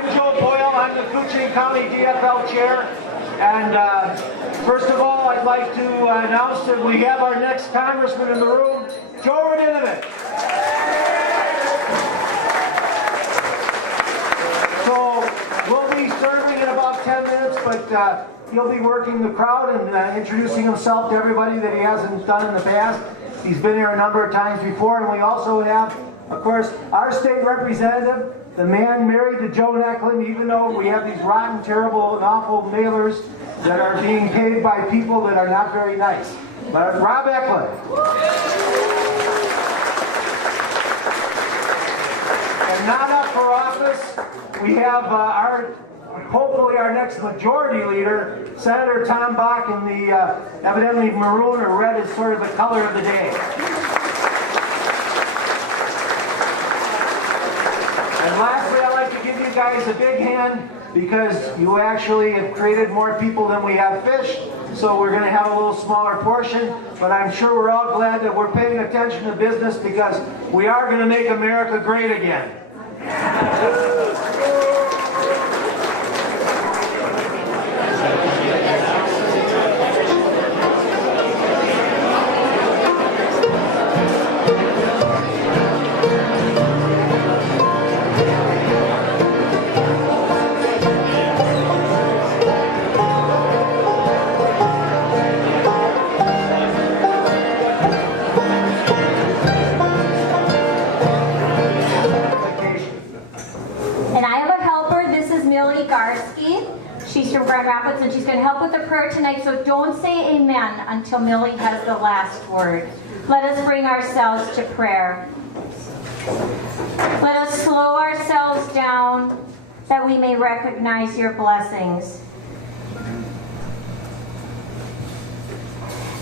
I'm Joe Boyle. I'm the Kuching County DFL Chair. And first of all, I'd like to announce that we have our next congressman in the room, Joe Radinovich. So we'll be serving in about 10 minutes, but he'll be working the crowd and introducing himself to everybody that he hasn't done in the past. He's been here a number of times before, and we also have, of course, our state representative, the man married to Joe Necklin, even though we have these rotten, terrible, and awful mailers that are being paid by people that are not very nice. But Rob Eklund. And not up for office, we have hopefully our next majority leader, Senator Tom Bach, in the evidently maroon or red is sort of the color of the day. And lastly, I'd like to give you guys a big hand because you actually have created more people than we have fish. So we're going to have a little smaller portion, but I'm sure we're all glad that we're paying attention to business because we are going to make America great again. She's from Grand Rapids and she's going to help with the prayer tonight, so don't say amen until Millie has the last word. Let us bring ourselves to prayer. Let us slow ourselves down that we may recognize your blessings.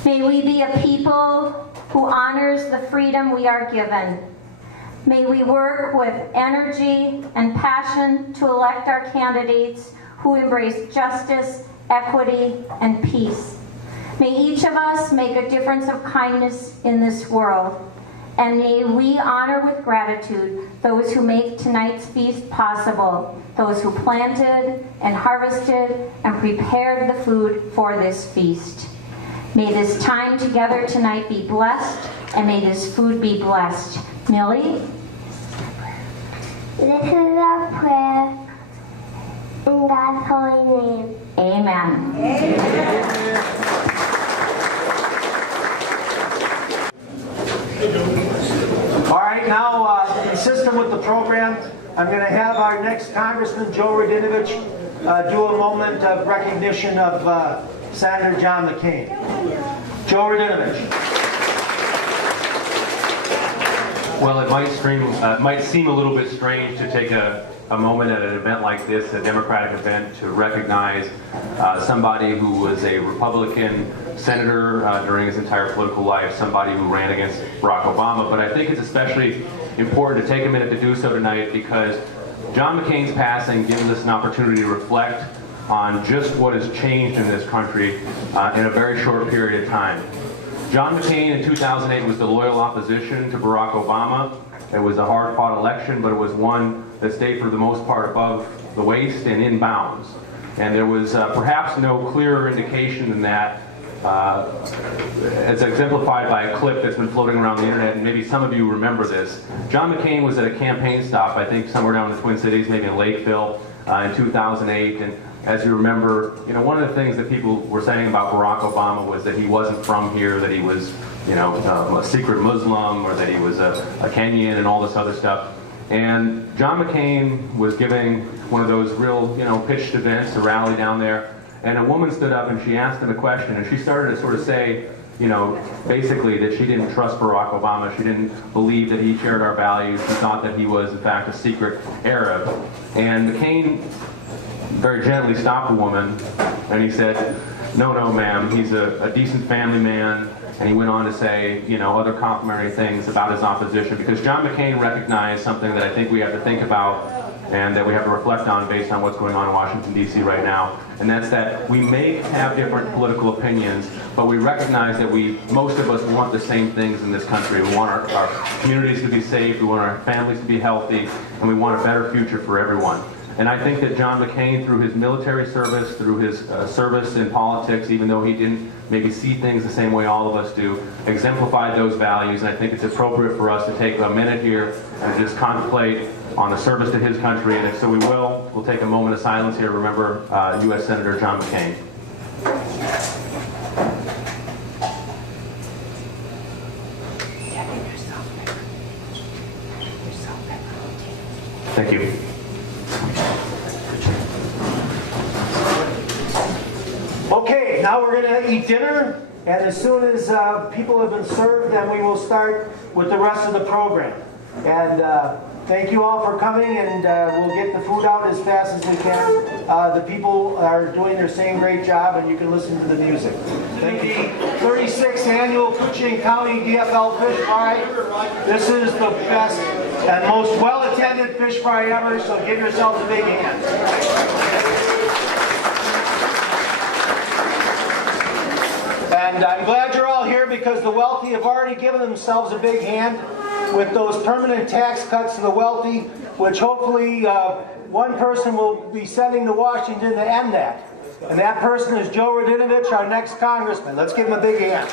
May we be a people who honors the freedom we are given. May we work with energy and passion to elect our candidates who embrace justice, equity, and peace. May each of us make a difference of kindness in this world. And may we honor with gratitude those who make tonight's feast possible, those who planted and harvested and prepared the food for this feast. May this time together tonight be blessed, and may this food be blessed. Millie? This is our prayer. In God's holy name. Amen. All right, now, consistent with the program, I'm going to have our next Congressman, Joe Radinovich, do a moment of recognition of Senator John McCain. Joe Radinovich. Well, it might seem a little bit strange to take a moment at an event like this, a Democratic event, to recognize somebody who was a Republican senator during his entire political life, somebody who ran against Barack Obama. But I think it's especially important to take a minute to do so tonight because John McCain's passing gives us an opportunity to reflect on just what has changed in this country in a very short period of time. John McCain in 2008 was the loyal opposition to Barack Obama. It was a hard-fought election, but it was one that stayed for the most part above the waist and in bounds. And there was perhaps no clearer indication than that, as exemplified by a clip that's been floating around the internet, and maybe some of you remember this. John McCain was at a campaign stop, I think somewhere down in the Twin Cities, maybe in Lakeville, in 2008. And as you remember, one of the things that people were saying about Barack Obama was that he wasn't from here, that he was a secret Muslim, or that he was a Kenyan and all this other stuff. And John McCain was giving one of those real, pitched events, a rally down there, and a woman stood up and she asked him a question, and she started to sort of say, basically that she didn't trust Barack Obama, she didn't believe that he shared our values, she thought that he was, in fact, a secret Arab. And McCain very gently stopped the woman, and he said, no, ma'am, he's a decent family man. And he went on to say, other complimentary things about his opposition, because John McCain recognized something that I think we have to think about and that we have to reflect on based on what's going on in Washington, D.C. right now. And that's that we may have different political opinions, but we recognize that most of us want the same things in this country. We want our communities to be safe, we want our families to be healthy, and we want a better future for everyone. And I think that John McCain, through his military service, through his service in politics, even though he didn't maybe see things the same way all of us do, exemplified those values. And I think it's appropriate for us to take a minute here and just contemplate on the service to his country. And so we'll take a moment of silence here to remember U.S. Senator John McCain. Thank you. Okay, now we're going to eat dinner, and as soon as people have been served, then we will start with the rest of the program. And thank you all for coming, and we'll get the food out as fast as we can. The people are doing their same great job, and you can listen to the music. Thank you. 36th Annual Cushing County DFL Fish Fry. This is the best and most well-attended fish fry ever, so give yourselves a big hand. And I'm glad you're all here because the wealthy have already given themselves a big hand with those permanent tax cuts to the wealthy, which hopefully one person will be sending to Washington to end that. And that person is Joe Radinovich, our next congressman. Let's give him a big hand.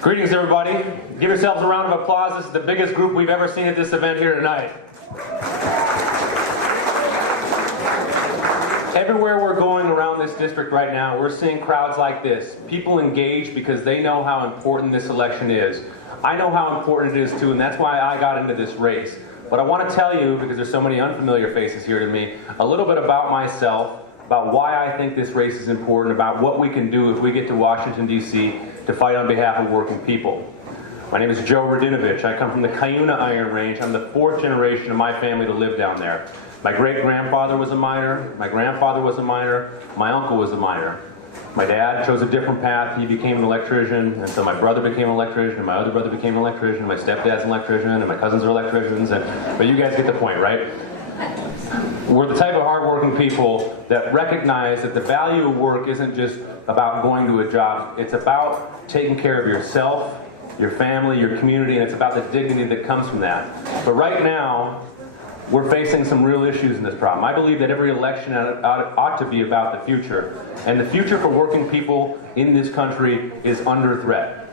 Greetings, everybody. Give yourselves a round of applause. This is the biggest group we've ever seen at this event here tonight. Everywhere we're going around this district right now, we're seeing crowds like this. People engaged because they know how important this election is. I know how important it is too, and that's why I got into this race. But I want to tell you, because there's so many unfamiliar faces here to me, a little bit about myself, about why I think this race is important, about what we can do if we get to Washington, D.C. to fight on behalf of working people. My name is Joe Radinovich. I come from the Cuyuna Iron Range. I'm the fourth generation of my family to live down there. My great-grandfather was a miner, my grandfather was a miner, my uncle was a miner. My dad chose a different path. He became an electrician, and so my brother became an electrician, and my other brother became an electrician, my stepdad's an electrician, and my cousins are electricians, but you guys get the point, right? We're the type of hardworking people that recognize that the value of work isn't just about going to a job. It's about taking care of yourself, your family, your community, and it's about the dignity that comes from that. But right now, we're facing some real issues in this problem. I believe that every election ought to be about the future. And the future for working people in this country is under threat.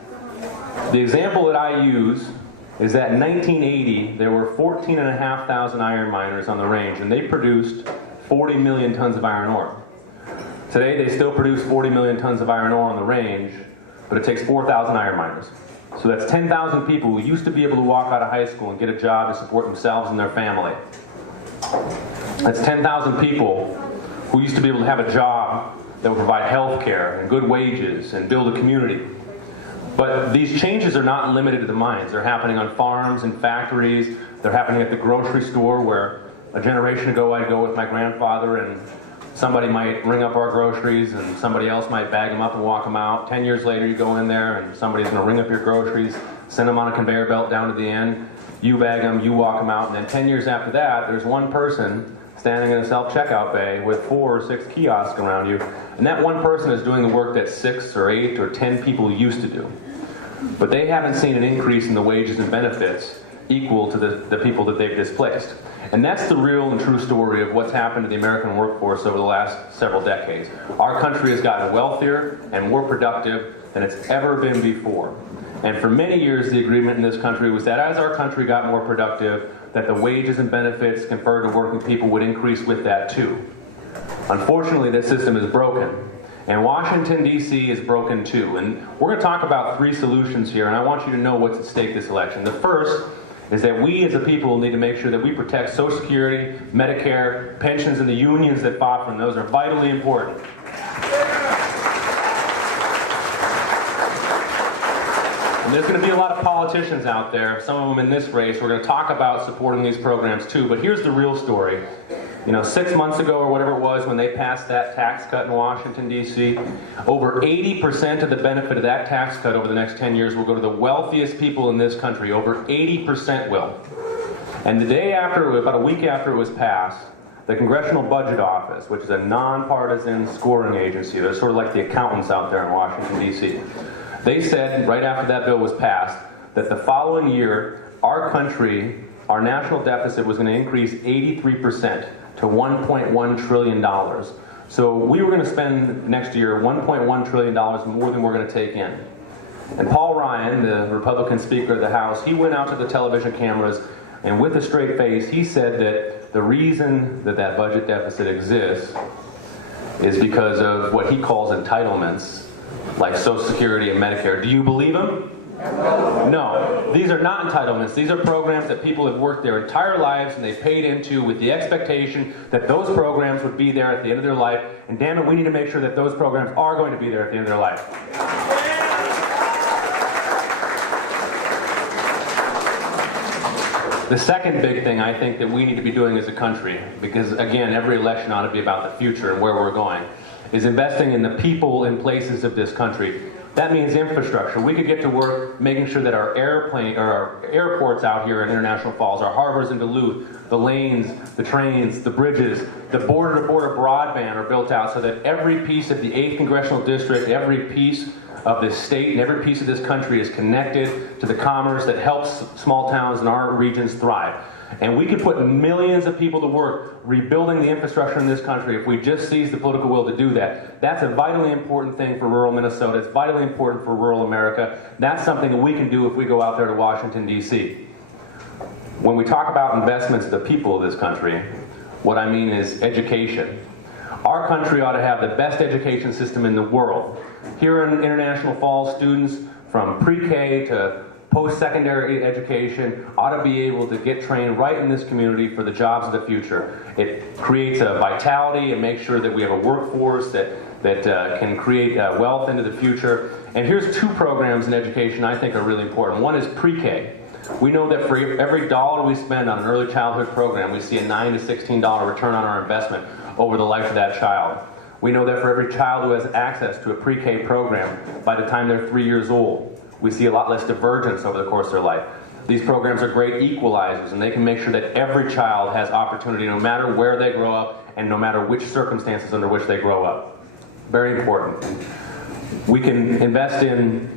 The example that I use is that in 1980, there were 14,500 iron miners on the range, and they produced 40 million tons of iron ore. Today, they still produce 40 million tons of iron ore on the range, but it takes 4,000 iron miners. So that's 10,000 people who used to be able to walk out of high school and get a job to support themselves and their family. That's 10,000 people who used to be able to have a job that would provide health care and good wages and build a community. But these changes are not limited to the mines. They're happening on farms and factories. They're happening at the grocery store, where a generation ago I'd go with my grandfather and somebody might ring up our groceries and somebody else might bag them up and walk them out. 10 years later, you go in there and somebody's going to ring up your groceries, send them on a conveyor belt down to the end. You bag them, you walk them out, and then 10 years after that, there's one person standing in a self-checkout bay with 4 or 6 kiosks around you, and that one person is doing the work that 6 or 8 or 10 people used to do. But they haven't seen an increase in the wages and benefits equal to the people that they've displaced. And that's the real and true story of what's happened to the American workforce over the last several decades. Our country has gotten wealthier and more productive than it's ever been before. And for many years, the agreement in this country was that as our country got more productive, that the wages and benefits conferred to working people would increase with that too. Unfortunately, this system is broken. And Washington, D.C. is broken too. And we're going to talk about 3 solutions here, and I want you to know what's at stake this election. The first is that we as a people need to make sure that we protect Social Security, Medicare, pensions, and the unions that fought for them. Those are vitally important. And there's going to be a lot of politicians out there, some of them in this race. We're going to talk about supporting these programs too, but here's the real story. 6 months ago or whatever it was when they passed that tax cut in Washington, D.C., over 80% of the benefit of that tax cut over the next 10 years will go to the wealthiest people in this country. Over 80% will. And the day after, about a week after it was passed, the Congressional Budget Office, which is a nonpartisan scoring agency, they're sort of like the accountants out there in Washington, D.C., they said right after that bill was passed that the following year, our country, our national deficit was going to increase 83% to $1.1 trillion. So we were going to spend next year $1.1 trillion more than we're going to take in. And Paul Ryan, the Republican Speaker of the House, he went out to the television cameras and with a straight face, he said that the reason that that budget deficit exists is because of what he calls entitlements, like Social Security and Medicare. Do you believe him? No. These are not entitlements. These are programs that people have worked their entire lives and they paid into with the expectation that those programs would be there at the end of their life. And damn it, we need to make sure that those programs are going to be there at the end of their life. The second big thing I think that we need to be doing as a country, because again, every election ought to be about the future and where we're going, is investing in the people and places of this country. That means infrastructure. We could get to work making sure that our airports out here in International Falls, our harbors in Duluth, the lanes, the trains, the bridges, the border-to-border broadband are built out so that every piece of the 8th Congressional District, every piece of this state and every piece of this country is connected to the commerce that helps small towns in our regions thrive. And we could put millions of people to work rebuilding the infrastructure in this country if we just seize the political will to do that. That's a vitally important thing for rural Minnesota. It's vitally important for rural America. That's something that we can do if we go out there to Washington, D.C. When we talk about investments of the people of this country, what I mean is education. Our country ought to have the best education system in the world. Here in International Falls, students from pre-K to post-secondary education ought to be able to get trained right in this community for the jobs of the future. It creates a vitality and makes sure that we have a workforce that can create wealth into the future. And here's two programs in education I think are really important. One is pre-K. We know that for every dollar we spend on an early childhood program, we see a $9 to $16 return on our investment over the life of that child. We know that for every child who has access to a pre-K program, by the time they're 3 years old, we see a lot less divergence over the course of their life. These programs are great equalizers, and they can make sure that every child has opportunity no matter where they grow up and no matter which circumstances under which they grow up. Very important. We can invest in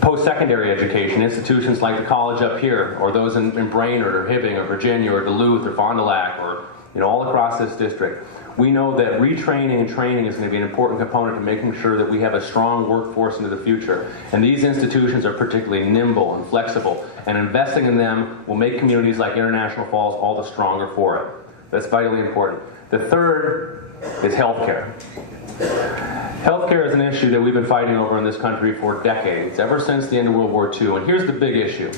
post-secondary education, institutions like the college up here, or those in Brainerd or Hibbing or Virginia or Duluth or Fond du Lac or all across this district. We know that retraining and training is going to be an important component to making sure that we have a strong workforce into the future. And these institutions are particularly nimble and flexible, and investing in them will make communities like International Falls all the stronger for it. That's vitally important. The third is healthcare. Healthcare is an issue that we've been fighting over in this country for decades, ever since the end of World War II. And here's the big issue.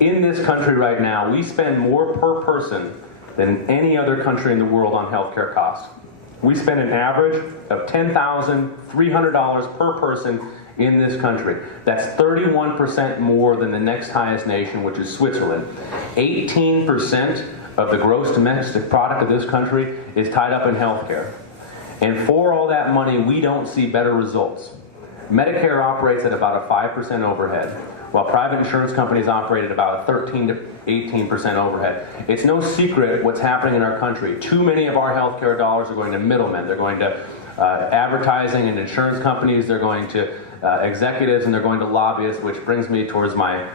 In this country right now, we spend more per person than any other country in the world on healthcare costs. We spend an average of $10,300 per person in this country. That's 31% more than the next highest nation, which is Switzerland. 18% of the gross domestic product of this country is tied up in healthcare. And for all that money, we don't see better results. Medicare operates at about a 5% overhead, while private insurance companies operate at about a 13 to 18% overhead. It's no secret what's happening in our country. Too many of our healthcare dollars are going to middlemen. They're going to advertising and insurance companies. They're going to executives, and they're going to lobbyists, which brings me towards my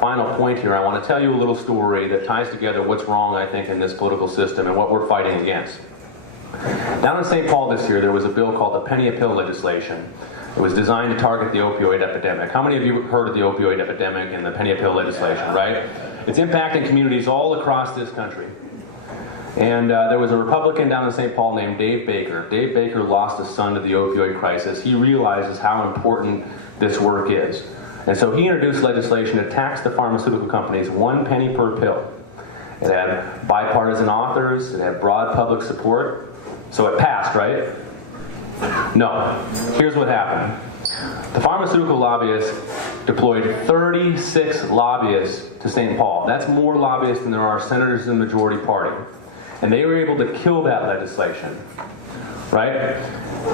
final point here. I want to tell you a little story that ties together what's wrong, I think, in this political system and what we're fighting against. Down in St. Paul this year, there was a bill called the penny a pill legislation. It was designed to target the opioid epidemic. How many of you have heard of the opioid epidemic and the penny a pill legislation, right? It's impacting communities all across this country. And there was a Republican down in St. Paul named Dave Baker. Dave Baker lost a son to the opioid crisis. He realizes how important this work is. And so he introduced legislation to tax the pharmaceutical companies 1 penny per pill. It had bipartisan authors, it had broad public support. So it passed, right? No. Here's what happened. The pharmaceutical lobbyists deployed 36 lobbyists to St. Paul. That's more lobbyists than there are senators in the majority party. And they were able to kill that legislation, right?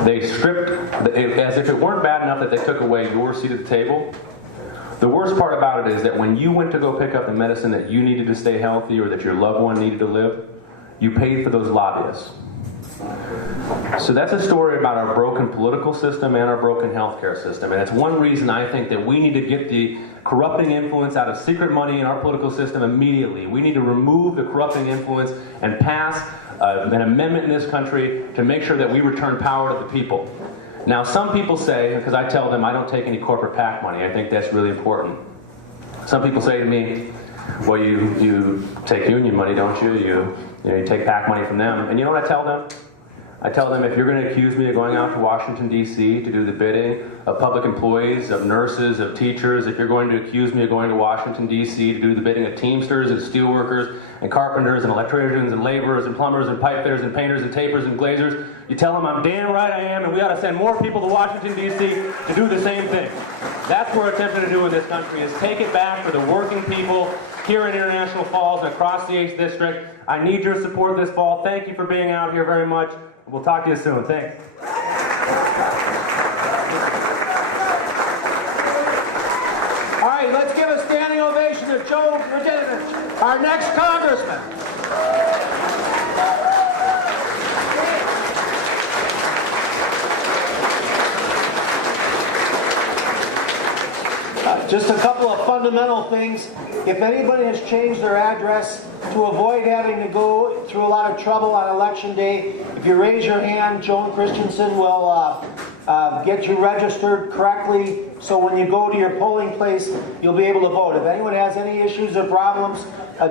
They stripped, as if it weren't bad enough that they took away your seat at the table. The worst part about it is that when you went to go pick up the medicine that you needed to stay healthy or that your loved one needed to live, you paid for those lobbyists. So that's a story about our broken political system and our broken healthcare system. And it's one reason I think that we need to get the corrupting influence out of secret money in our political system immediately. We need to remove the corrupting influence and pass an amendment in this country to make sure that we return power to the people. Now, some people say, because I tell them I don't take any corporate PAC money, I think that's really important. Some people say to me, well, you take union money, don't you? You take PAC money from them. And you know what I tell them? I tell them, if you're going to accuse me of going out to Washington, D.C. to do the bidding of public employees, of nurses, of teachers, if you're going to accuse me of going to Washington, D.C. to do the bidding of Teamsters and steelworkers and carpenters and electricians and laborers and plumbers and pipe fitters and painters and tapers and glazers, you tell them I'm damn right I am, and we ought to send more people to Washington, D.C. to do the same thing. That's what we're attempting to do in this country, is take it back for the working people here in International Falls and across the 8th District. I need your support this fall. Thank you for being out here very much. We'll talk to you soon. Thanks. All right, let's give a standing ovation to Joe Radinovich, our next congressman. Just a couple of fundamental things. If anybody has changed their address to avoid having to go through a lot of trouble on election day, if you raise your hand, Joan Christensen will get you registered correctly, so when you go to your polling place, you'll be able to vote. If anyone has any issues or problems,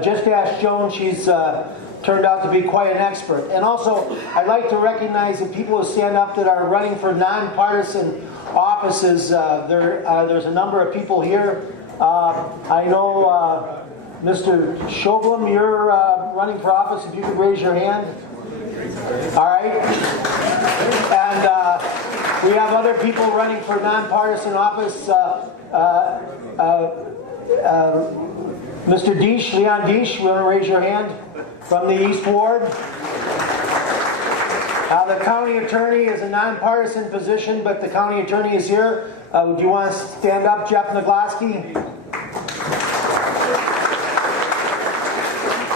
just ask Joan. She's turned out to be quite an expert. And also, I'd like to recognize the people who stand up that are running for nonpartisan offices. There's a number of people here. I know Mr. Shoblum, you're running for office. If you could raise your hand. All right. And we have other people running for nonpartisan office. Mr. Deesh, Leon Deesh, you want to raise your hand? From the East Ward. The county attorney is a nonpartisan position, but the county attorney is here. Do you want to stand up, Jeff Nagloski?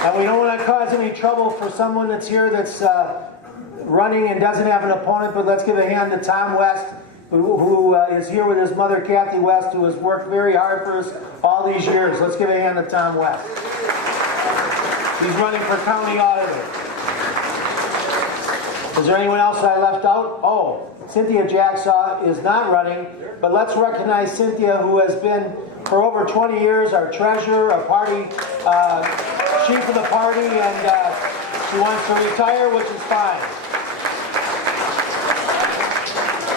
And we don't want to cause any trouble for someone that's here that's running and doesn't have an opponent, but let's give a hand to Tom West, who is here with his mother, Kathy West, who has worked very hard for us all these years. Let's give a hand to Tom West. He's running for county auditor. Is there anyone else that I left out? Oh, Cynthia Jacksaw is not running, but let's recognize Cynthia, who has been for over 20 years our treasurer, our party chief of the party, and she wants to retire, which is fine.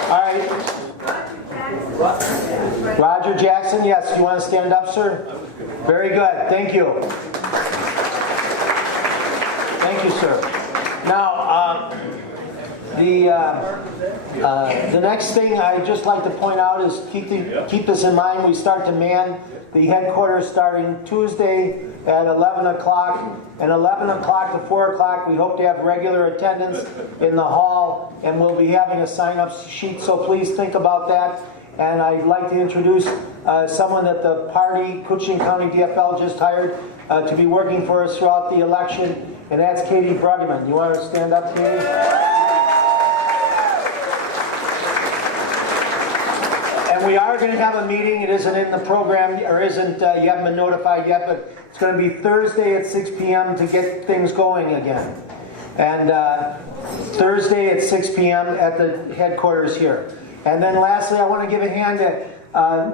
All right. Roger Jackson, yes, you want to stand up, sir? Very good, thank you. Thank you, sir. Now, the next thing I'd just like to point out is keep this in mind. We start to man the headquarters starting Tuesday at 11 o'clock. And 11 o'clock to 4 o'clock, we hope to have regular attendance in the hall, and we'll be having a sign-up sheet, so please think about that. And I'd like to introduce someone that the party, Kuching County DFL, just hired to be working for us throughout the election, and that's Katie Bruggeman. You want to stand up, Katie? And we are going to have a meeting. It isn't in the program, or isn't, you haven't been notified yet, but it's going to be Thursday at 6 p.m. to get things going again. And Thursday at 6 p.m. at the headquarters here. And then lastly, I want to give a hand to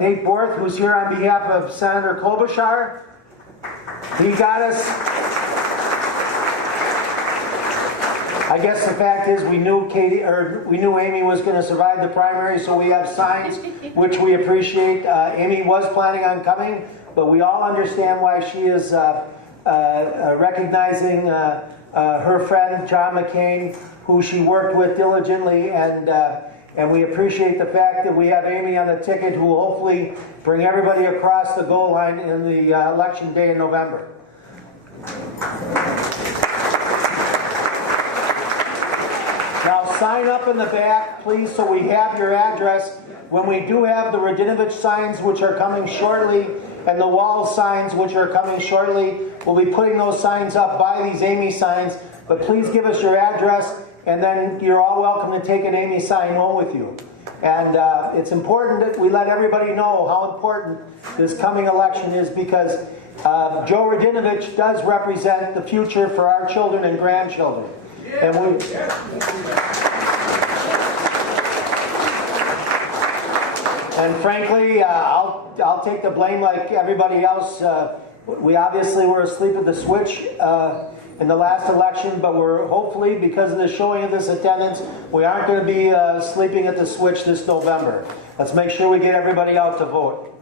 Nate Borth, who's here on behalf of Senator Klobuchar. He got us. I guess the fact is we knew Amy was going to survive the primary, so we have signs, which we appreciate. Amy was planning on coming, but we all understand why she is recognizing her friend John McCain, who she worked with diligently, and we appreciate the fact that we have Amy on the ticket, who will hopefully bring everybody across the goal line in the election day in November. Now sign up in the back, please, so we have your address. When we do have the Radinovich signs, which are coming shortly, and the wall signs, which are coming shortly, we'll be putting those signs up by these Amy signs. But please give us your address and then you're all welcome to take an Amy sign home with you. And it's important that we let everybody know how important this coming election is, because Joe Radinovich does represent the future for our children and grandchildren. And frankly, I'll take the blame like everybody else. We obviously were asleep at the switch in the last election, but we're hopefully, because of the showing of this attendance, we aren't going to be sleeping at the switch this November. Let's make sure we get everybody out to vote.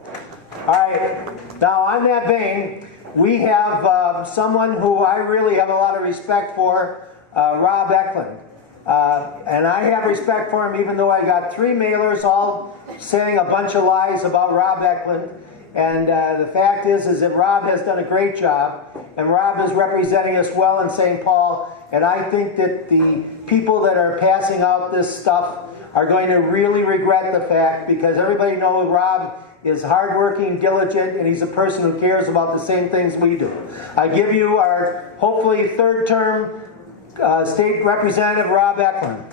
All right. Now, on that vein, we have someone who I really have a lot of respect for, Rob Eklund. And I have respect for him, even though I got 3 mailers all saying a bunch of lies about Rob Eklund. And the fact is that Rob has done a great job, and Rob is representing us well in St. Paul. And I think that the people that are passing out this stuff are going to really regret the fact, because everybody knows Rob is hardworking, diligent, and he's a person who cares about the same things we do. I give you our hopefully 3rd term State Representative Rob Eklund.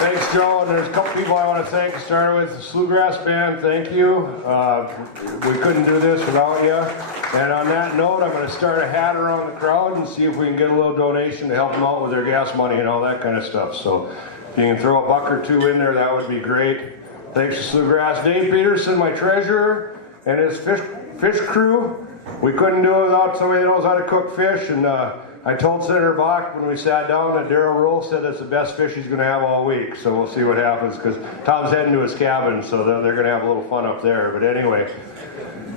Thanks, Joe. And there's a couple people I want to thank. Starting with the Slewgrass Band, thank you. We couldn't do this without you. And on that note, I'm going to start a hat around the crowd and see if we can get a little donation to help them out with their gas money and all that kind of stuff. So if you can throw a buck or 2 in there, that would be great. Thanks to Slewgrass. Dave Peterson, my treasurer, and his fish crew. We couldn't do it without somebody that knows how to cook fish. And I told Senator Bach when we sat down that Darryl Roll said that's the best fish he's going to have all week. So we'll see what happens, because Tom's heading to his cabin, so they're going to have a little fun up there. But anyway.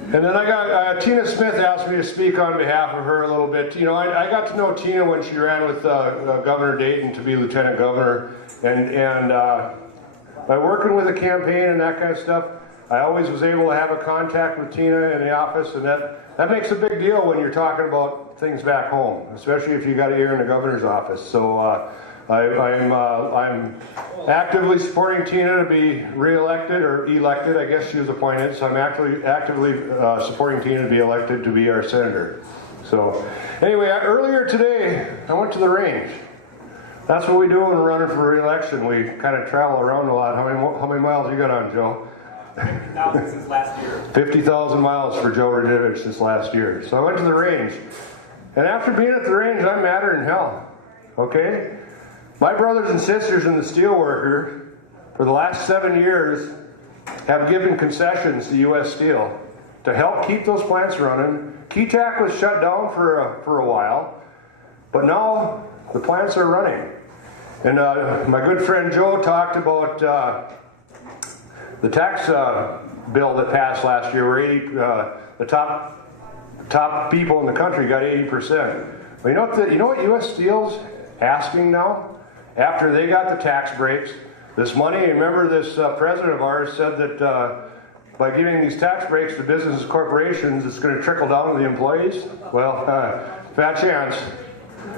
And then I got Tina Smith asked me to speak on behalf of her a little bit. You know, I got to know Tina when she ran with Governor Dayton to be lieutenant governor. And by working with the campaign and that kind of stuff, I always was able to have a contact with Tina in the office, and that makes a big deal when you're talking about things back home, especially if you got an ear in the governor's office. So I'm actively supporting Tina to be re-elected, or elected. I guess she was appointed, so I'm actively supporting Tina to be elected to be our senator. So anyway, earlier today I went to the range. That's what we do when we're running for re-election. We kind of travel around a lot. How many miles you got on, Joe? 50,000 since last year. 50,000 miles for Joe Radinovich since last year. So I went to the range. And after being at the range, I'm madder than hell. Okay? My brothers and sisters in the steelworker, for the last 7 years, have given concessions to U.S. Steel to help keep those plants running. Keetac was shut down for a while, but now the plants are running. And my good friend Joe talked about the tax bill that passed last year, where the top people in the country got 80%. Well, you know what U.S. Steel's asking now? After they got the tax breaks, this money, remember this president of ours said that by giving these tax breaks to businesses and corporations, it's going to trickle down to the employees? Well, fat chance.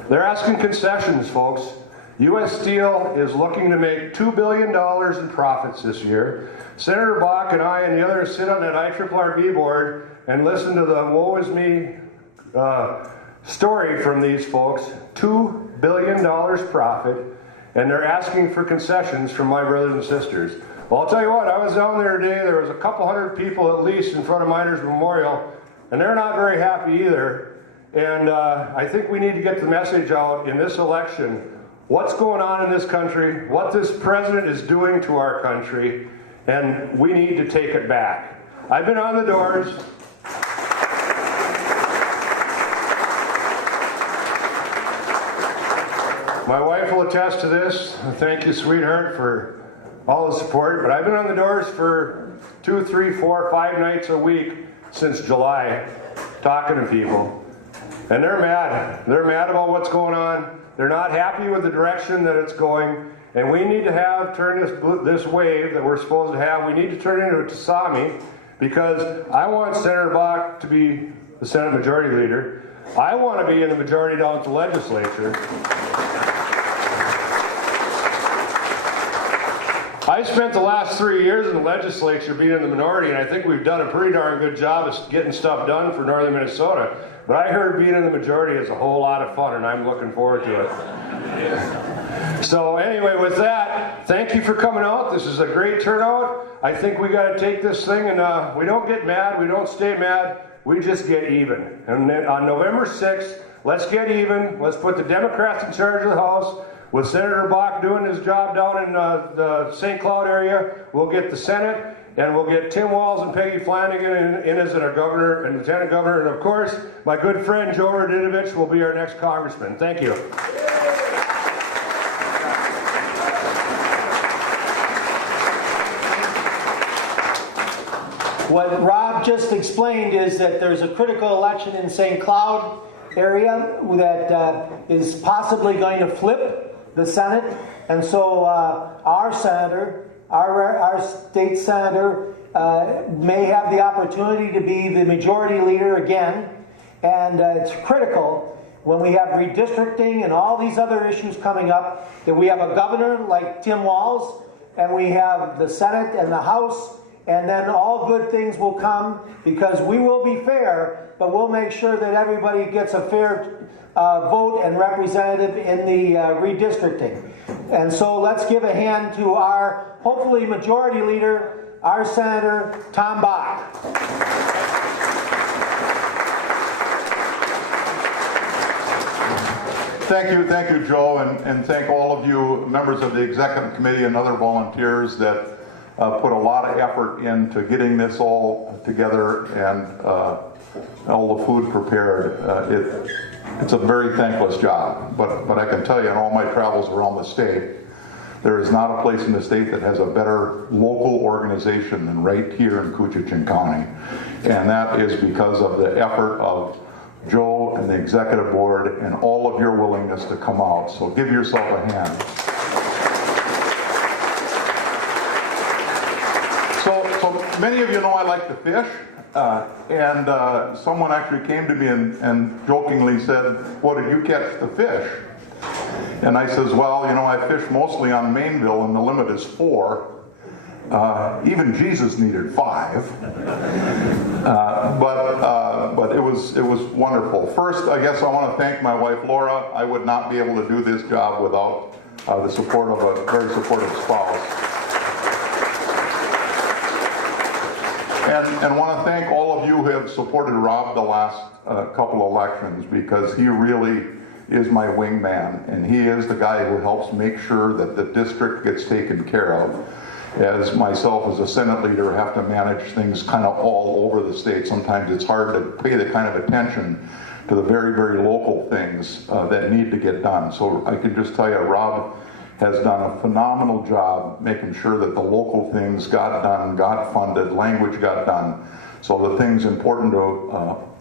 They're asking concessions, folks. U.S. Steel is looking to make $2 billion in profits this year. Senator Bach and I and the others sit on that IRRB board and listen to the woe is me story from these folks. $2 billion profit, and they're asking for concessions from my brothers and sisters. Well, I'll tell you what, I was down there today, there was a couple hundred people at least in front of Miners Memorial, and they're not very happy either. And I think we need to get the message out in this election, what's going on in this country, what this president is doing to our country, and we need to take it back. I've been on the doors. My wife will attest to this. Thank you, sweetheart, for all the support. But I've been on the doors for 2, 3, 4, 5 nights a week since July, talking to people. And they're mad. They're mad about what's going on. They're not happy with the direction that it's going. And we need to turn this wave that we're supposed to have, we need to turn it into a tsunami, because I want Senator Bach to be the Senate Majority Leader. I want to be in the majority down at the legislature. I spent the last 3 years in the legislature being in the minority, and I think we've done a pretty darn good job of getting stuff done for northern Minnesota. But I heard being in the majority is a whole lot of fun, and I'm looking forward to it. So anyway, with that, thank you for coming out. This is a great turnout. I think we got to take this thing and we don't get mad, we don't stay mad, we just get even. And then on November 6th, let's get even. Let's put the Democrats in charge of the House. With Senator Bach doing his job down in the St. Cloud area, we'll get the Senate, and we'll get Tim Walz and Peggy Flanagan in as our governor and lieutenant governor. And of course, my good friend Joe Radinovich will be our next congressman. Thank you. What Rob just explained is that there's a critical election in St. Cloud area that is possibly going to flip the Senate, and so our senator, our state senator, may have the opportunity to be the majority leader again, and it's critical when we have redistricting and all these other issues coming up that we have a governor like Tim Walz, and we have the Senate and the House, and then all good things will come because we will be fair, but we'll make sure that everybody gets a fair vote and representative in the redistricting. And so let's give a hand to our, hopefully, majority leader, our Senator Tom Bach. Thank you, Joe, and thank all of you members of the executive committee and other volunteers that put a lot of effort into getting this all together and all the food prepared. It's a very thankless job, but I can tell you in all my travels around the state, there is not a place in the state that has a better local organization than right here in Coochin County. And that is because of the effort of Joe and the executive board and all of your willingness to come out. So give yourself a hand. So many of you know I like to fish. And someone actually came to me and jokingly said, "What did you catch the fish?" And I says, "Well, you know, I fish mostly on Mainville and the limit is 4. Even Jesus needed 5. But it was wonderful. First, I guess I want to thank my wife Laura. I would not be able to do this job without the support of a very supportive spouse. And want to thank all of you who have supported Rob the last couple elections, because he really is my wingman, and he is the guy who helps make sure that the district gets taken care of. As myself as a Senate leader have to manage things kind of all over the state. Sometimes it's hard to pay the kind of attention to the very, very local things that need to get done. So I can just tell you, Rob has done a phenomenal job making sure that the local things got done, got funded, language got done. So the things important to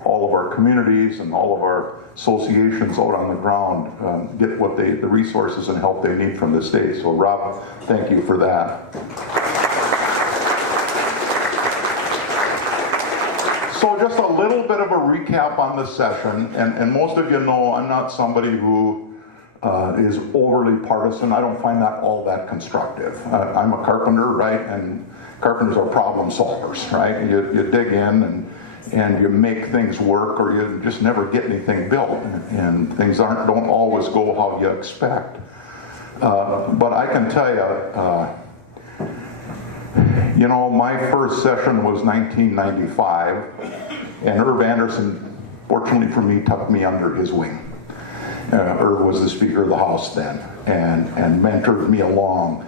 all of our communities and all of our associations out on the ground get what the resources and help they need from the state. So Rob, thank you for that. So just a little bit of a recap on the session, and most of you know I'm not somebody who is overly partisan. I don't find that all that constructive. I'm a carpenter, right? And carpenters are problem solvers, right? You dig in and you make things work, or you just never get anything built, and things don't always go how you expect. But I can tell you, my first session was 1995, and Irv Anderson, fortunately for me, tucked me under his wing. Irv was the Speaker of the House then, and mentored me along.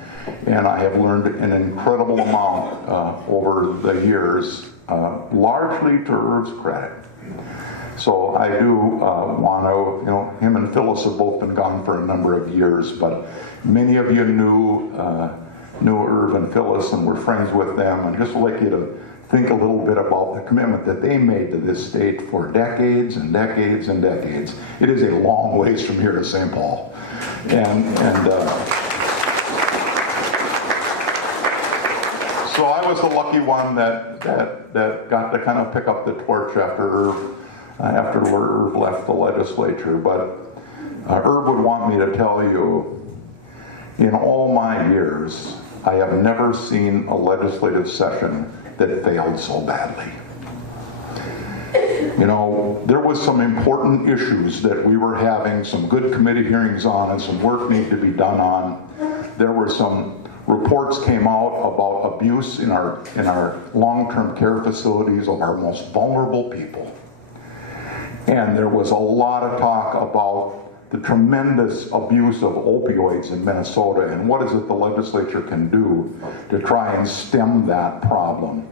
And I have learned an incredible amount over the years, largely to Irv's credit. So I do want to, him and Phyllis have both been gone for a number of years, but many of you knew Irv and Phyllis and were friends with them, and just would like you to think a little bit about the commitment that they made to this state for decades and decades and decades. It is a long ways from here to St. Paul. So I was the lucky one that got to kind of pick up the torch after Irv left the legislature. But Irv would want me to tell you, in all my years, I have never seen a legislative session that failed so badly. there was some important issues that we were having some good committee hearings on and some work needed to be done on. There were some reports came out about abuse in our long-term care facilities of our most vulnerable people. And there was a lot of talk about the tremendous abuse of opioids in Minnesota and what is it the legislature can do to try and stem that problem.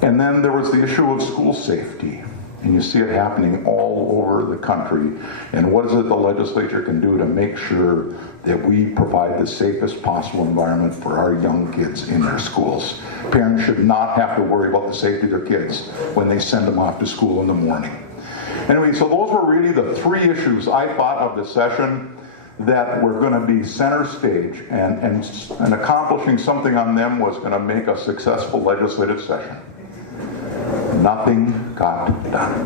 And then there was the issue of school safety. And you see it happening all over the country. And what is it the legislature can do to make sure that we provide the safest possible environment for our young kids in their schools? Parents should not have to worry about the safety of their kids when they send them off to school in the morning. Anyway, so those were really the three issues I thought of the session that were going to be center stage, and accomplishing something on them was going to make a successful legislative session. Nothing got done.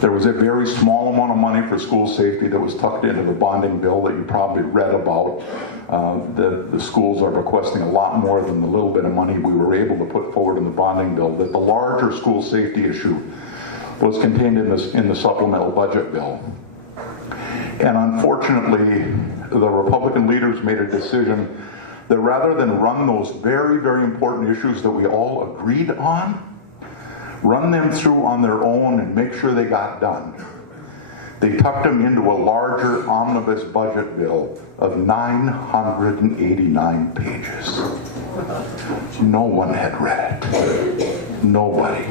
There was a very small amount of money for school safety that was tucked into the bonding bill that you probably read about. The schools are requesting a lot more than the little bit of money we were able to put forward in the bonding bill. That the larger school safety issue was contained in the supplemental budget bill. And unfortunately, the Republican leaders made a decision that rather than run those very, very important issues that we all agreed on, run them through on their own and make sure they got done, they tucked them into a larger omnibus budget bill of 989 pages. No one had read it. Nobody.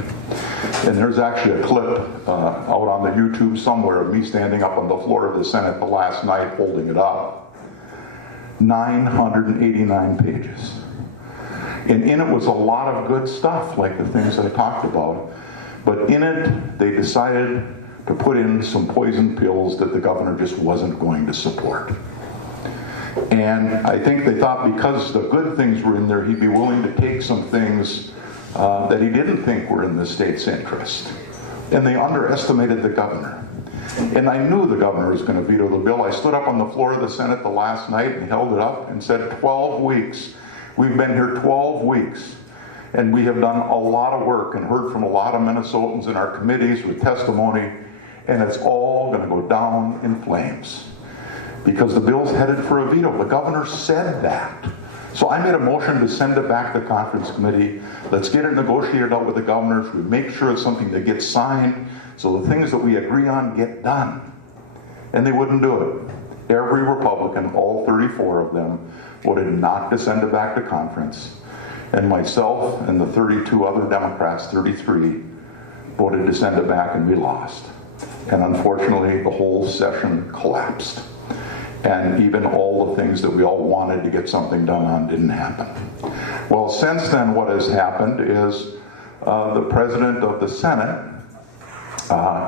And there's actually a clip out on the YouTube somewhere of me standing up on the floor of the Senate the last night holding it up. 989 pages. And in it was a lot of good stuff, like the things I talked about. But in it, they decided to put in some poison pills that the governor just wasn't going to support. And I think they thought because the good things were in there, he'd be willing to take some things that he didn't think were in the state's interest. And they underestimated the governor. And I knew the governor was going to veto the bill. I stood up on the floor of the Senate the last night and held it up and said 12 weeks. We've been here 12 weeks. And we have done a lot of work and heard from a lot of Minnesotans in our committees with testimony. And it's all going to go down in flames. Because the bill's headed for a veto. The governor said that. So I made a motion to send it back to the conference committee. Let's get it negotiated out with the governors. We make sure it's something that gets signed so the things that we agree on get done. And they wouldn't do it. Every Republican, all 34 of them, voted not to send it back to conference. And myself and the 32 other Democrats, 33, voted to send it back, and we lost. And unfortunately, the whole session collapsed. And even all the things that we all wanted to get something done on didn't happen. Well, since then, what has happened is the president of the Senate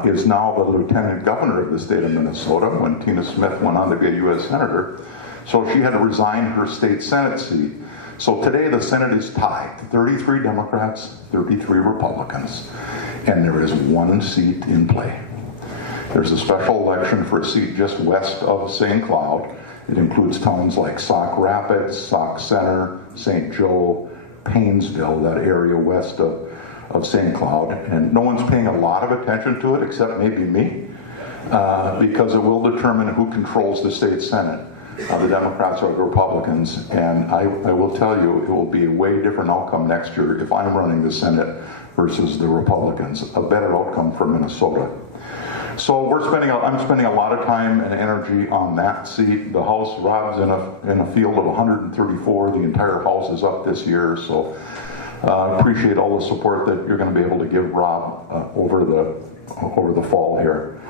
is now the lieutenant governor of the state of Minnesota when Tina Smith went on to be a U.S. Senator. So she had to resign her state Senate seat. So today the Senate is tied, 33 Democrats, 33 Republicans, and there is one seat in play. There's a special election for a seat just west of St. Cloud. It includes towns like Sauk Rapids, Sauk Center, St. Joe, Paynesville, that area west of St. Cloud. And no one's paying a lot of attention to it except maybe me, because it will determine who controls the state Senate, the Democrats or the Republicans. And I will tell you, it will be a way different outcome next year if I'm running the Senate versus the Republicans, a better outcome for Minnesota. So I'm spending a lot of time and energy on that seat. The House, Rob's in a field of 134. The entire House is up this year, so I appreciate all the support that you're going to be able to give Rob over the fall here.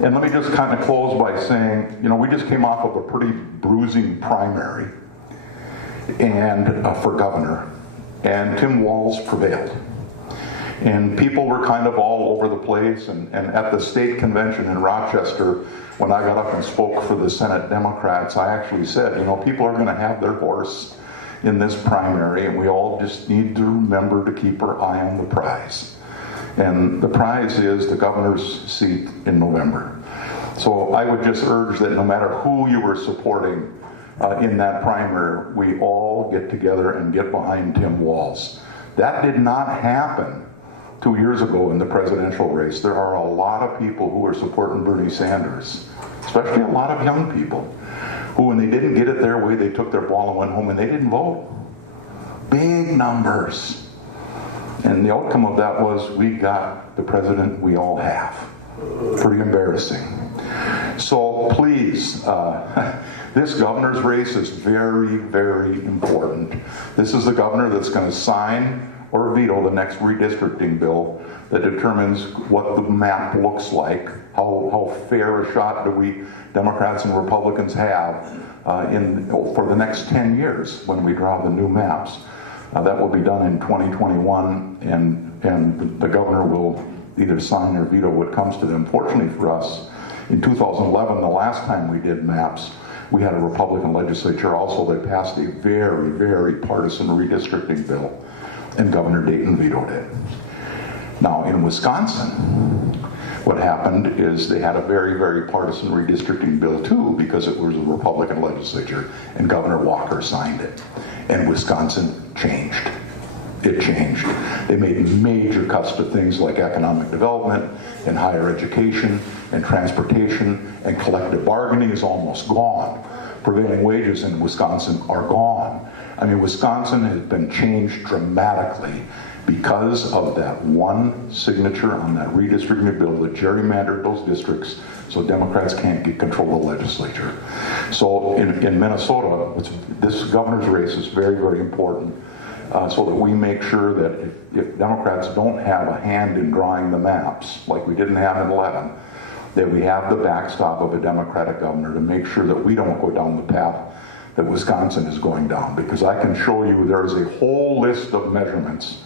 And let me just kind of close by saying, we just came off of a pretty bruising primary and for governor, and Tim Walz prevailed. And people were kind of all over the place. And at the state convention in Rochester, when I got up and spoke for the Senate Democrats, I actually said, people are going to have their horse in this primary, and we all just need to remember to keep our eye on the prize. And the prize is the governor's seat in November. So I would just urge that no matter who you were supporting in that primary, we all get together and get behind Tim Walz. That did not happen 2 years ago in the presidential race, there are a lot of people who are supporting Bernie Sanders, especially a lot of young people, who when they didn't get it their way, they took their ball and went home and they didn't vote. Big numbers. And the outcome of that was we got the president we all have. Pretty embarrassing. So please, this governor's race is very, very important. This is the governor that's going to sign or veto the next redistricting bill that determines what the map looks like, how fair a shot do we Democrats and Republicans have for the next 10 years when we draw the new maps. That will be done in 2021, and the governor will either sign or veto what comes to them. Fortunately for us, in 2011, the last time we did maps, we had a Republican legislature also that passed a very, very partisan redistricting bill, and Governor Dayton vetoed it. Now, in Wisconsin, what happened is they had a very, very partisan redistricting bill too, because it was a Republican legislature, and Governor Walker signed it. And Wisconsin changed. It changed. They made major cuts to things like economic development and higher education and transportation, and collective bargaining is almost gone. Prevailing wages in Wisconsin are gone. I mean, Wisconsin has been changed dramatically because of that one signature on that redistricting bill that gerrymandered those districts so Democrats can't get control of the legislature. So in Minnesota, this governor's race is very, very important so that we make sure that if Democrats don't have a hand in drawing the maps, like we didn't have in 11, that we have the backstop of a Democratic governor to make sure that we don't go down the path that Wisconsin is going down. Because I can show you there's a whole list of measurements,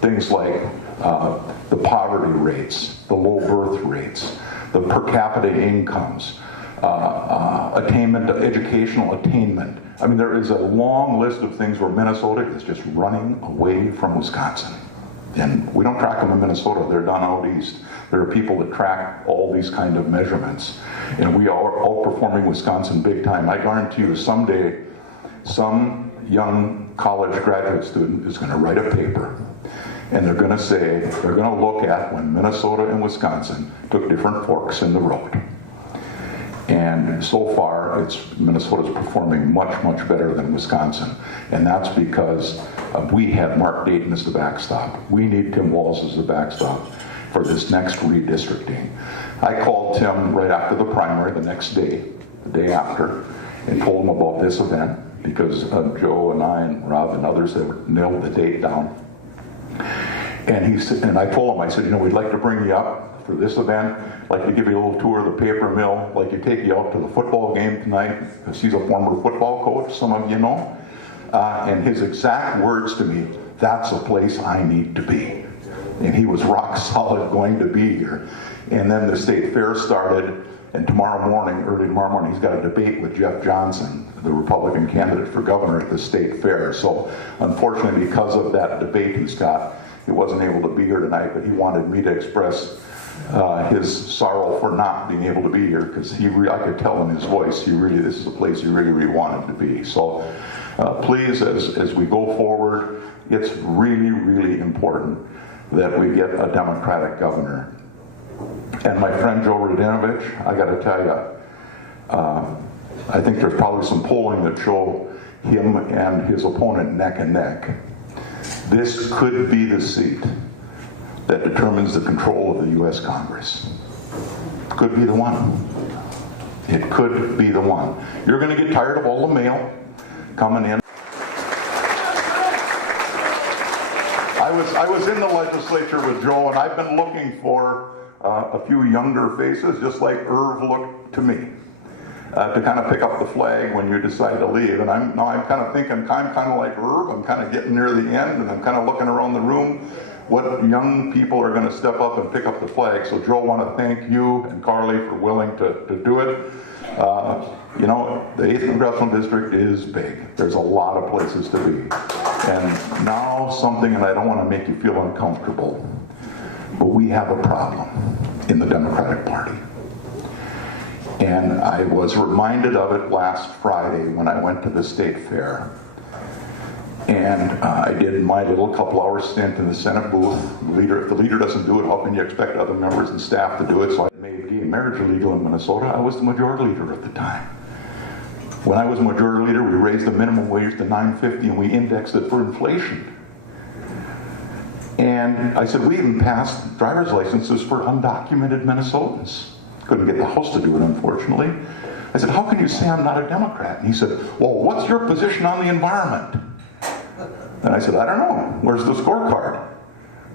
things like the poverty rates, the low birth rates, the per capita incomes, educational attainment. I mean, there is a long list of things where Minnesota is just running away from Wisconsin. And we don't track them in Minnesota, they're done out east. There are people that track all these kind of measurements. And we are outperforming Wisconsin big time. I guarantee you someday, some young college graduate student is going to write a paper. And they're going to say, they're going to look at when Minnesota and Wisconsin took different forks in the road. And so far, Minnesota's performing much, much better than Wisconsin. And that's because we had Mark Dayton as the backstop. We need Tim Walz as the backstop for this next redistricting. I called Tim right after the primary, the next day, the day after, and told him about this event because Joe and I and Rob and others had nailed the date down. And he said, and I told him, I said, we'd like to bring you up for this event, like to give you a little tour of the paper mill, like to take you out to the football game tonight, because he's a former football coach, some of you know. And his exact words to me, that's a place I need to be. And he was rock solid going to be here. And then the state fair started, and tomorrow morning, early tomorrow morning, he's got a debate with Jeff Johnson, the Republican candidate for governor at the state fair. So unfortunately, because of that debate he's got, he wasn't able to be here tonight, but he wanted me to express his sorrow for not being able to be here, because I could tell in his voice, this is a place he really, really wanted to be. So please, as we go forward, it's really, really important that we get a Democratic governor. And my friend Joe Radinovich, I got to tell you, I think there's probably some polling that show him and his opponent neck and neck. This could be the seat that determines the control of the U.S. Congress. Could be the one. It could be the one. You're going to get tired of all the mail coming in. I was in the legislature with Joe, and I've been looking for a few younger faces, just like Irv looked to me, to kind of pick up the flag when you decide to leave. And I'm kind of thinking, I'm kind of like Irv. I'm kind of getting near the end, and I'm kind of looking around the room what young people are going to step up and pick up the flag. So Joe, I want to thank you and Carly for willing to do it. The 8th Congressional District is big. There's a lot of places to be. And now something, and I don't want to make you feel uncomfortable, but we have a problem in the Democratic Party. And I was reminded of it last Friday when I went to the state fair. And I did my little couple-hour stint in the Senate booth. If the leader doesn't do it, how can you expect other members and staff to do it? So I made gay marriage illegal in Minnesota. I was the majority leader at the time. When I was majority leader, we raised the minimum wage to $9.50 and we indexed it for inflation. And I said, we even passed driver's licenses for undocumented Minnesotans. Couldn't get the House to do it, unfortunately. I said, how can you say I'm not a Democrat? And he said, well, what's your position on the environment? And I said, I don't know. Where's the scorecard?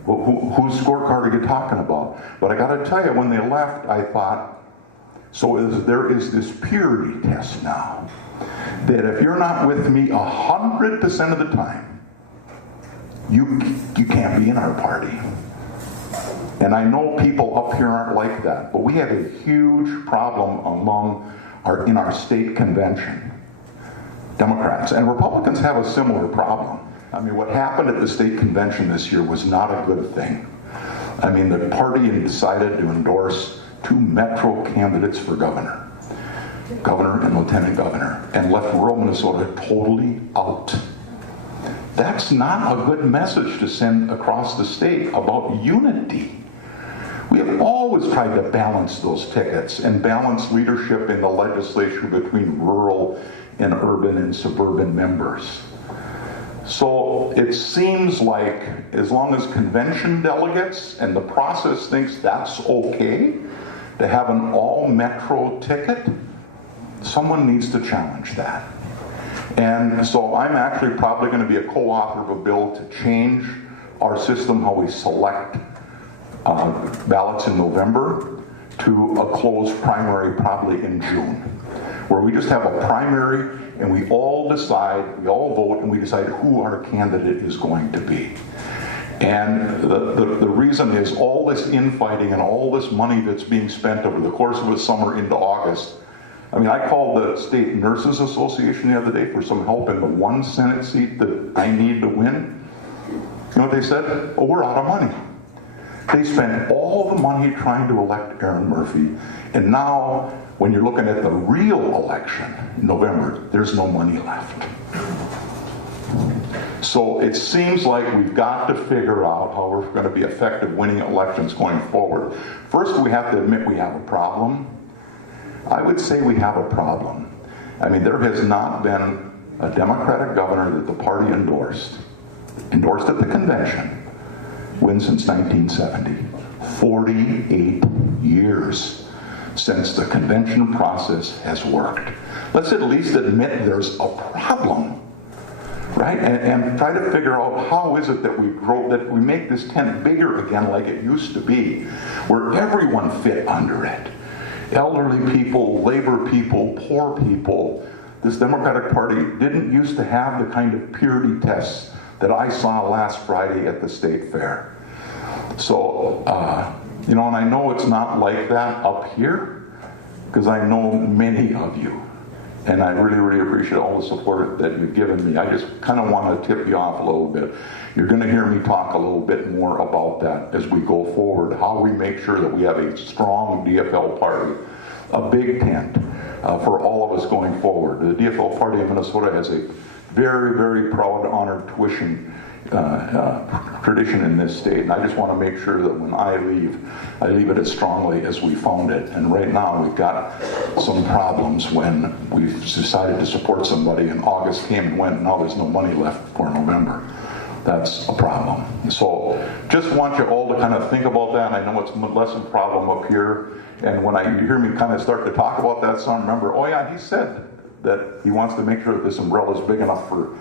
Well, whose scorecard are you talking about? But I got to tell you, when they left, I thought, so there is this purity test now, that if you're not with me 100% of the time, you can't be in our party. And I know people up here aren't like that, but we have a huge problem in our state convention. Democrats and Republicans have a similar problem. I mean, what happened at the state convention this year was not a good thing. I mean, the party had decided to endorse 2 Metro candidates for governor and lieutenant governor, and left rural Minnesota totally out. That's not a good message to send across the state about unity. We have always tried to balance those tickets and balance leadership in the legislature between rural and urban and suburban members. So it seems like as long as convention delegates and the process thinks that's okay to have an all-metro ticket, someone needs to challenge that. And so I'm actually probably going to be a co-author of a bill to change our system, how we select ballots in November, to a closed primary probably in June, where we just have a primary and we all decide, we all vote, and we decide who our candidate is going to be. And the reason is all this infighting and all this money that's being spent over the course of a summer into August. I mean, I called the State Nurses Association the other day for some help in the 1 Senate seat that I need to win. You know what they said? Oh, we're out of money. They spent all the money trying to elect Aaron Murphy, and now when you're looking at the real election in November, there's no money left. So it seems like we've got to figure out how we're going to be effective winning elections going forward. First, we have to admit we have a problem. I would say we have a problem. I mean, there has not been a Democratic governor that the party endorsed at the convention, win since 1970. 48 years since the convention process has worked. Let's at least admit there's a problem, right? And try to figure out how is it that we grow, that we make this tent bigger again like it used to be, where everyone fit under it. Elderly people, labor people, poor people. This Democratic Party didn't used to have the kind of purity tests that I saw last Friday at the state fair. So, you know, and I know it's not like that up here, because I know many of you, and I really, really appreciate all the support that you've given me. I just kind of want to tip you off a little bit. You're going to hear me talk a little bit more about that as we go forward, how we make sure that we have a strong DFL party, a big tent for all of us going forward. The DFL party of Minnesota has a very, very proud, honored tuition tradition in this state, and I just want to make sure that when I leave it as strongly as we found it. And right now we've got some problems when we've decided to support somebody and August came and went and now there's no money left for November. That's a problem. So just want you all to kind of think about that. I know it's less of a problem up here, and when you hear me kind of start to talk about that some, remember, oh yeah, he said that he wants to make sure that this umbrella is big enough for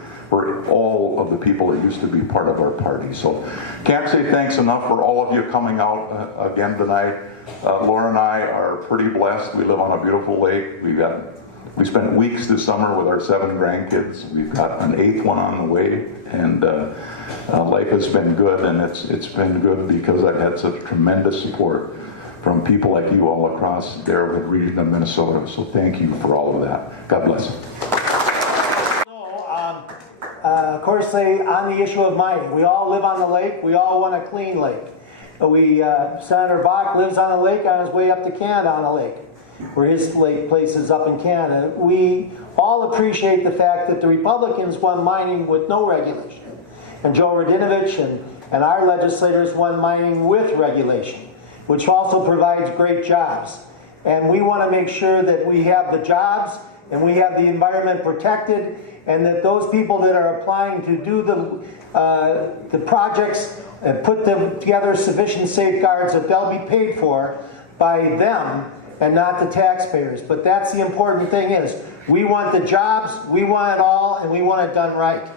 all of the people that used to be part of our party. So can't say thanks enough for all of you coming out again tonight. Laura and I are pretty blessed. We live on a beautiful lake. We spent weeks this summer with our 7 grandkids. We've got an 8th one on the way, and life has been good, and it's been good because I've had such tremendous support from people like you all across the region of Minnesota. So thank you for all of that. God bless. Of course, on the issue of mining, we all live on the lake. We all want a clean lake. Senator Bach lives on a lake on his way up to Canada on a lake, where his lake place is up in Canada. We all appreciate the fact that the Republicans won mining with no regulation. And Joe Radinovich and our legislators won mining with regulation, which also provides great jobs. And we want to make sure that we have the jobs and we have the environment protected, and that those people that are applying to do the projects and put them together sufficient safeguards that they'll be paid for by them and not the taxpayers. But that's the important thing is, we want the jobs, we want it all, and we want it done right.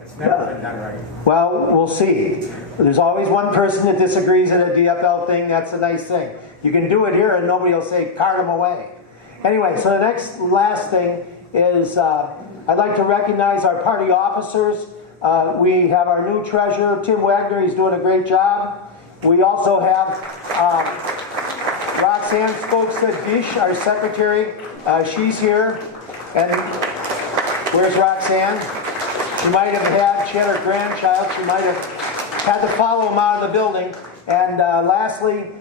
It's never been done right. Well, we'll see. There's always one person that disagrees in a DFL thing. That's a nice thing. You can do it here and nobody will say, cart them away. Anyway, so the last thing is I'd like to recognize our party officers. We have our new treasurer, Tim Wagner. He's doing a great job. We also have Roxanne Spokes-Dish, our secretary. She's here. And where's Roxanne? She might have she had her grandchild. She might have had to follow him out of the building. And lastly,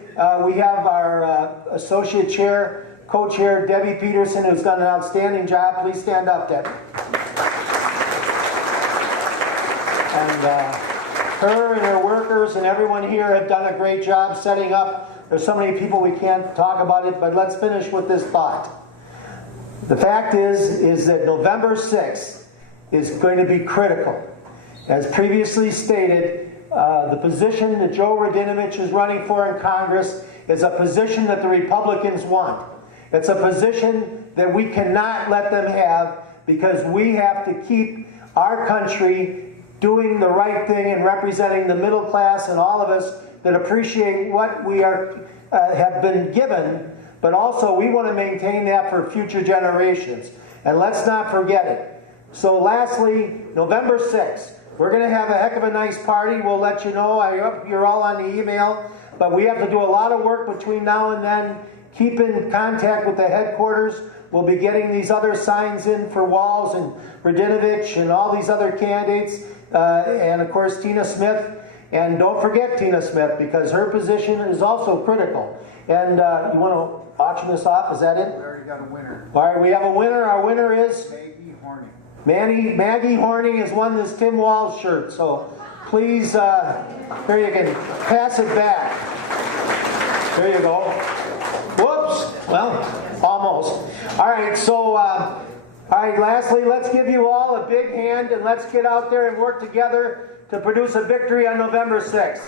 we have our associate chair, co-chair, Debbie Peterson, who's done an outstanding job. Please stand up, Debbie. And her and her workers and everyone here have done a great job setting up. There's so many people we can't talk about it, but let's finish with this thought. The fact is that November 6th is going to be critical. As previously stated, the position that Joe Radinovich is running for in Congress is a position that the Republicans want. It's a position that we cannot let them have, because we have to keep our country doing the right thing and representing the middle class and all of us that appreciate what we have been given, but also we want to maintain that for future generations. And let's not forget it. So lastly, November 6th, we're going to have a heck of a nice party. We'll let you know. I hope you're all on the email. But we have to do a lot of work between now and then. Keep in contact with the headquarters. We'll be getting these other signs in for Walls and Radinovich and all these other candidates. And of course, Tina Smith. And don't forget Tina Smith, because her position is also critical. And you want to auction this off? Is that it? We already got a winner. All right, we have a winner. Our winner is? Maggie Horning. Maggie Horning has won this Tim Walls shirt, so please, here you can pass it back. There you go. Whoops, well, almost. All right, so, lastly, let's give you all a big hand and let's get out there and work together to produce a victory on November 6th.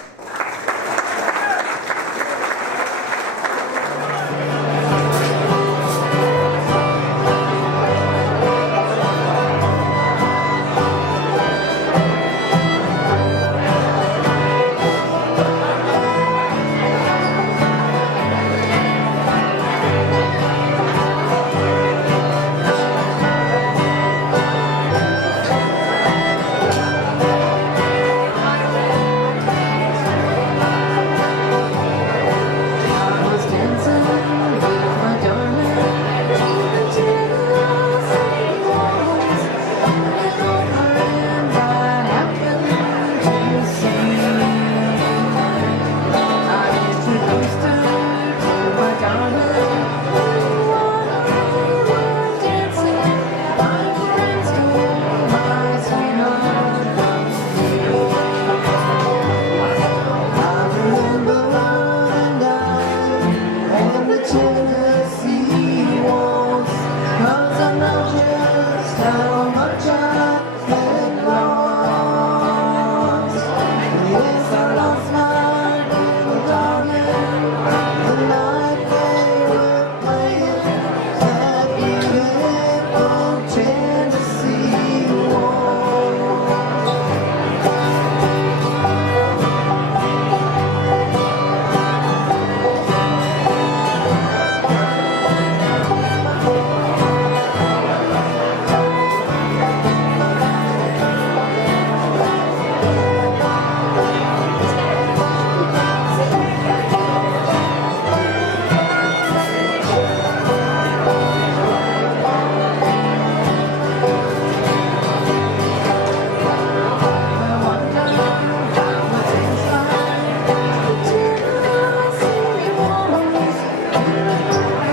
Thank you.